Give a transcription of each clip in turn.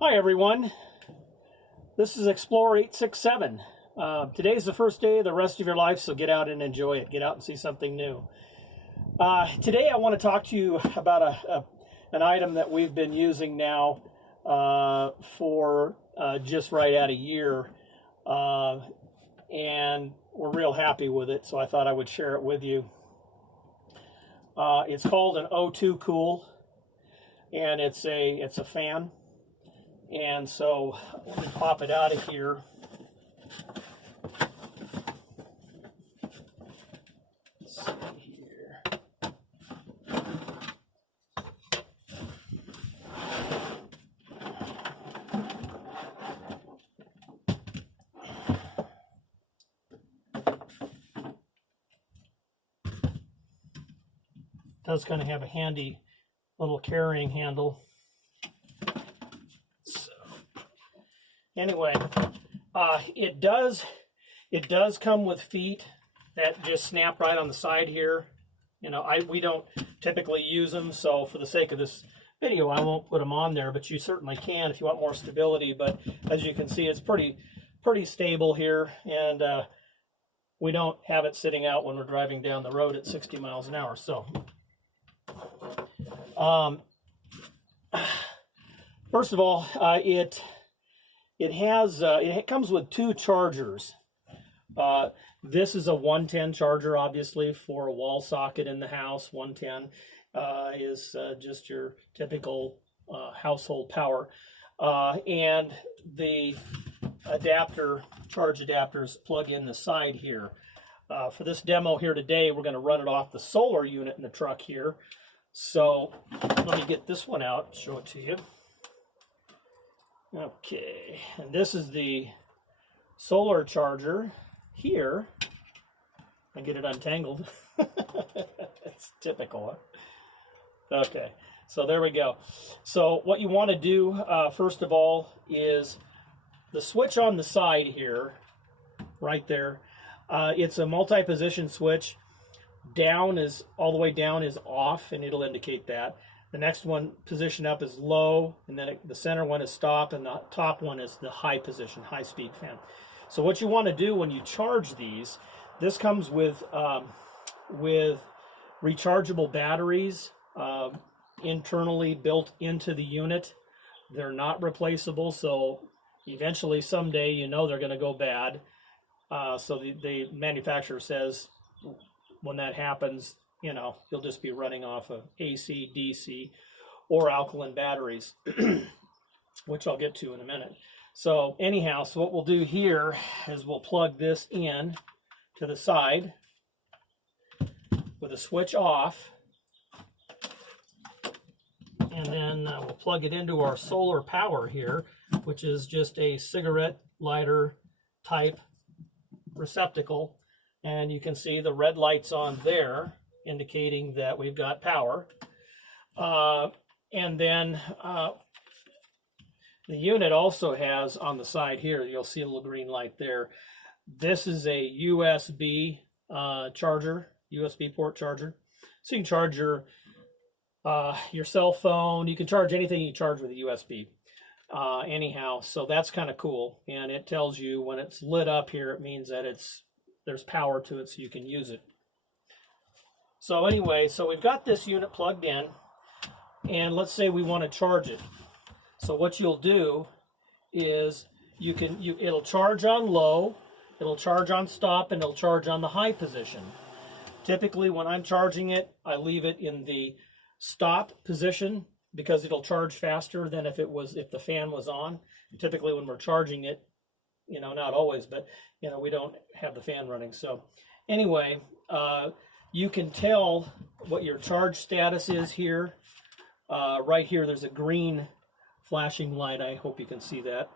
Hi everyone, this is Explorer 867. Today's the first day of the rest of your life, so get out and enjoy it. Get out and see something new. Today I want to talk to you about an item that we've been using now for just right at a year, and we're real happy with it, so I thought I would share it with you. It's called an O2COOL, and it's a fan. And so let me pop it out of here. Let's see here. It does kind of have a handy little carrying handle. Anyway, it does come with feet that just snap right on the side here. You know, we don't typically use them, so for the sake of this video, I won't put them on there, but you certainly can if you want more stability. But as you can see, it's pretty stable here, and we don't have it sitting out when we're driving down the road at 60 miles an hour. So, first of all, it comes with two chargers. This is a 110 charger, obviously, for a wall socket in the house. 110 is just your typical household power. And the charge adapters plug in the side here. For this demo here today, we're going to run it off the solar unit in the truck here. So let me get this one out, show it to you. Okay, and this is the solar charger here. I get it untangled. It's typical, huh? Okay, so there we go. So what you want to do, first of all, is the switch on the side here, right there. It's a multi-position switch. All the way down is off, and it'll indicate that. The next one position up is low, and then the center one is stop, and the top one is the high position, high speed fan. So what you want to do when you charge these, this comes with rechargeable batteries internally built into the unit. They're not replaceable, so eventually someday you know they're going to go bad. So the manufacturer says when that happens, you know, you'll just be running off of AC, DC, or alkaline batteries, which I'll get to in a minute. So anyhow, so what we'll do here is we'll plug this in to the side with a switch off, and then we'll plug it into our solar power here, which is just a cigarette lighter type receptacle. And you can see the red lights on there, indicating that we've got power. And then the unit also has on the side here, you'll see a little green light there. This is a USB charger, USB port charger. So you can charge your cell phone. You can charge anything you charge with a USB. Anyhow, so that's kind of cool. And it tells you when it's lit up here, it means that there's power to it, so you can use it. So anyway, so we've got this unit plugged in, and let's say we want to charge it. So what you'll do is it'll charge on low, it'll charge on stop, and it'll charge on the high position. Typically when I'm charging it, I leave it in the stop position because it'll charge faster than if the fan was on. Typically when we're charging it, you know, not always, but you know, we don't have the fan running. So anyway, you can tell what your charge status is here. Right here, there's a green flashing light. I hope you can see that.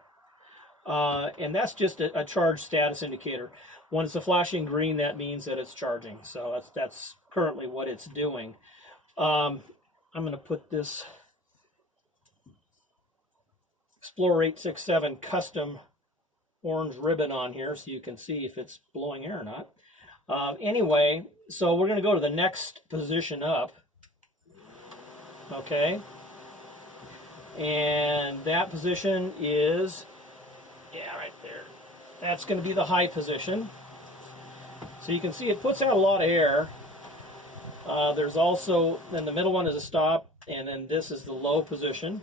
And that's just a charge status indicator. When it's a flashing green, that means that it's charging. So that's currently what it's doing. I'm going to put this Explorer 867 custom orange ribbon on here so you can see if it's blowing air or not. Anyway, so we're going to go to the next position up. Okay. And that position is, yeah, right there. That's going to be the high position. So you can see it puts out a lot of air. There's also, then the middle one is a stop, and then this is the low position.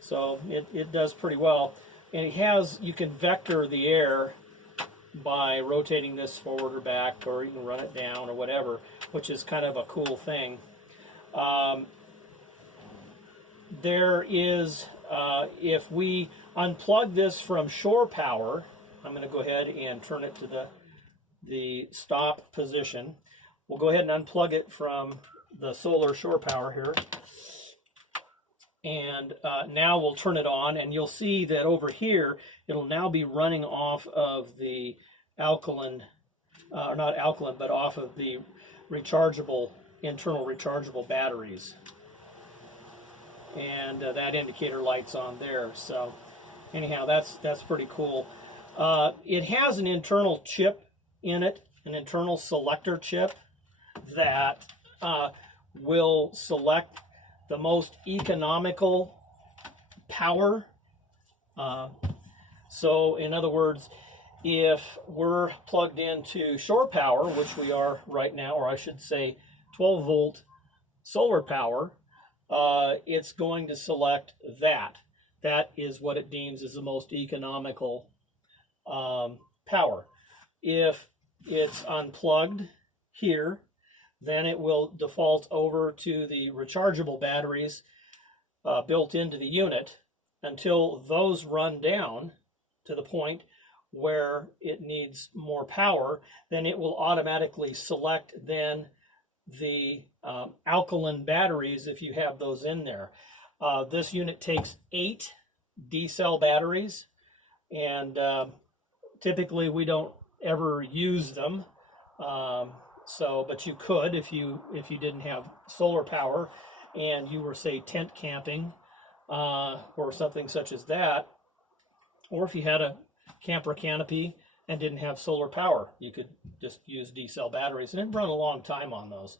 So it does pretty well. And it has, you can vector the air by rotating this forward or back, or you can run it down or whatever, which is kind of a cool thing. There is, if we unplug this from shore power, I'm going to go ahead and turn it to the stop position. We'll go ahead and unplug it from the solar shore power here. And now we'll turn it on, and you'll see that over here, it'll now be running off of the alkaline, or not alkaline, but off of the rechargeable, internal rechargeable batteries. And that indicator light's on there. So anyhow, that's pretty cool. It has an internal chip in it, an internal selector chip that will select the most economical power. So in other words, if we're plugged into shore power, which we are right now, or I should say 12 volt solar power, it's going to select that. That is what it deems as the most economical power. If it's unplugged here, then it will default over to the rechargeable batteries built into the unit until those run down to the point where it needs more power. Then it will automatically select then the alkaline batteries if you have those in there. This unit takes 8 D-cell batteries, and typically we don't ever use them. But you could if you didn't have solar power and you were, say, tent camping or something such as that, or if you had a camper canopy and didn't have solar power, you could just use D-cell batteries, and it'd run a long time on those.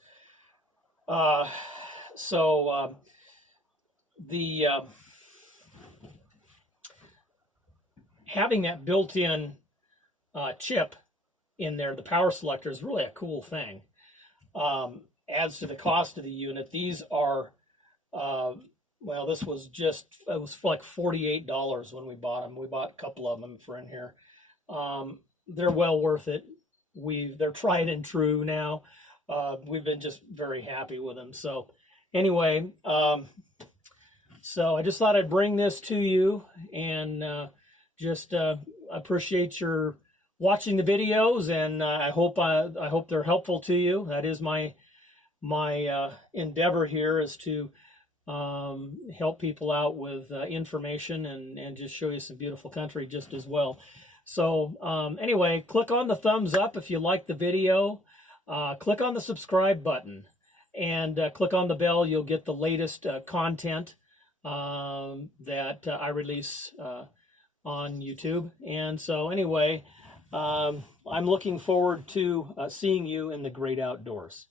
Having that built-in chip in there, the power selector, is really a cool thing. Adds to the cost of the unit. These are, well, this was just, it was like $48 when we bought them. We bought a couple of them for in here. They're well worth it. They're tried and true now. We've been just very happy with them. So anyway, so I just thought I'd bring this to you, and just appreciate your watching the videos, and I hope they're helpful to you. That is my endeavor here, is to help people out with information and just show you some beautiful country just as well. So anyway, click on the thumbs up if you like the video. Click on the subscribe button, and click on the bell. You'll get the latest content that I release on YouTube. And so anyway, I'm looking forward to seeing you in the great outdoors.